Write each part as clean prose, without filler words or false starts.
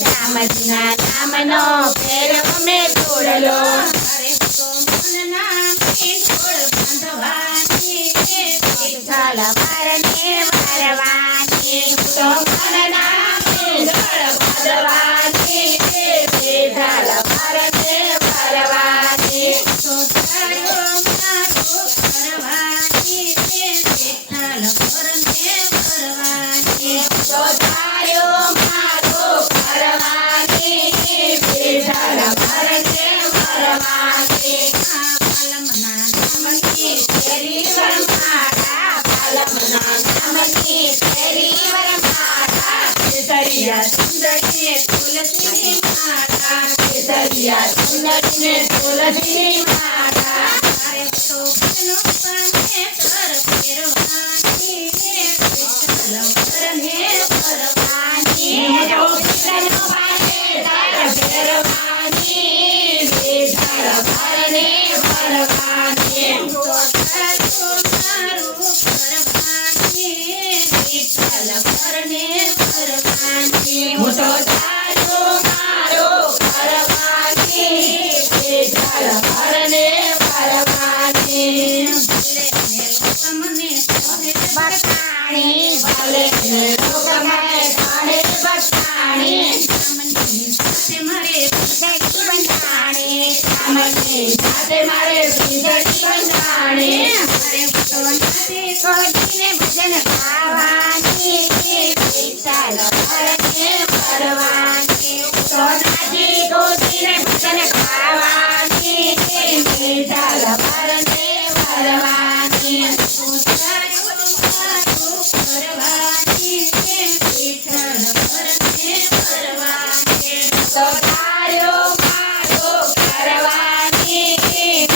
શ્યામજીના નામનો ફેરવો મેં તોડલો. અરે તો મનના મીઠોળ બાંધવાની વિઠ્ઠલ વરને વરવાની તો મનના મીઠોળ બાંધવાની વિઠ્ઠલ વરને વરવાની તો તારો મારો કરવાની વિઠ્ઠલ વરને વરવાની તો તારો મારો કરવાની વિઠ્ઠલ વરને વરવાની પાલમના નામની તેરી વરમાળા પાલમના નામની તેરી વરમાળા કેસરિયા સુંદરીને તુલસીની માળા કેસરિયા સુંદરીને તુલસીની માળા અરે તો બહેનો પાને કર ફેરવાની વિઠ્ઠલ વરને વરવાની તો વિઠ્ઠલનો પાને તાર ફેરવાની વિઠ્ઠલ વરને વરવાની તો તારો મારો કરવાની વિઠ્ઠલ વરને વરવાની હું તો તારો મારો કરવાની વિઠ્ઠલ વરને વરવાની તમને બટાણી ભલે ને લોકમાં કાઢે બટાણી સામની સાથે મારે વિદડી બંધાણી સામની સાથે મારે વિદડી બંધાણી અરે તો નાતે કોટીને ભજન ગાવાની વિઠ્ઠલ વરને વરવાની સોનાજી કોટીને ભજન ગાવાની વિઠ્ઠલ વરને વરવાની તો તારો મારો કરવાની વિઠ્ઠલ વરને વરવાની તો તારો મારો કરવાની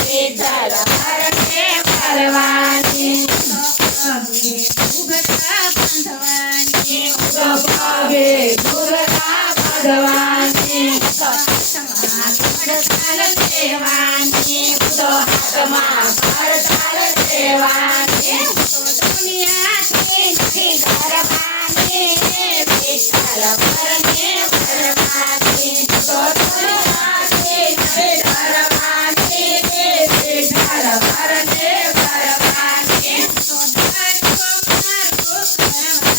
વિઠ્ઠલ વરને વરવાની ઉગતા બાંધવાની તો પગે ગુરતા ભગવાનની હાથમાં પડતાલ દેવાની તો હાથમાં પડતાલ દેવાની તો દુનિયાથી નથી કરવાની વિઠ્ઠલ વરને વરવાની તો દુનિયાથી નથી કરવાની વિઠ્ઠલ વરને વરવાની તો તારો મારો કરવાની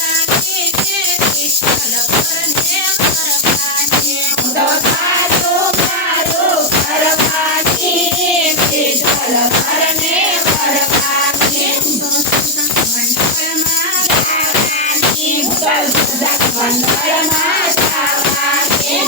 વિઠ્ઠલ વરને વરવાની તો તારો મારો કરવાની વિઠ્ઠલ વરને વરવાની તો મંડળમાં જાવાની મંડળમાં જાવાની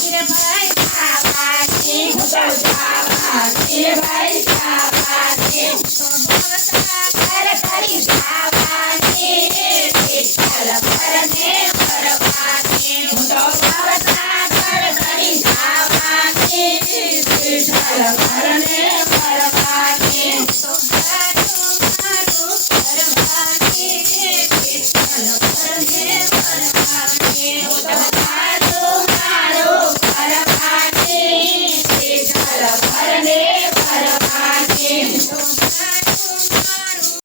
નિર્ભય જાવાની જાવાની ભાઈ જાવાની તો ભવતા કર કરી જાવાની વિઠ્ઠલ વરને વરવાની તો ભવતા કર કરી જાવાની વિઠ્ઠલ વરને વરવાની તો તારો મારો કરવાની વિઠ્ઠલ વરને વરવાની તો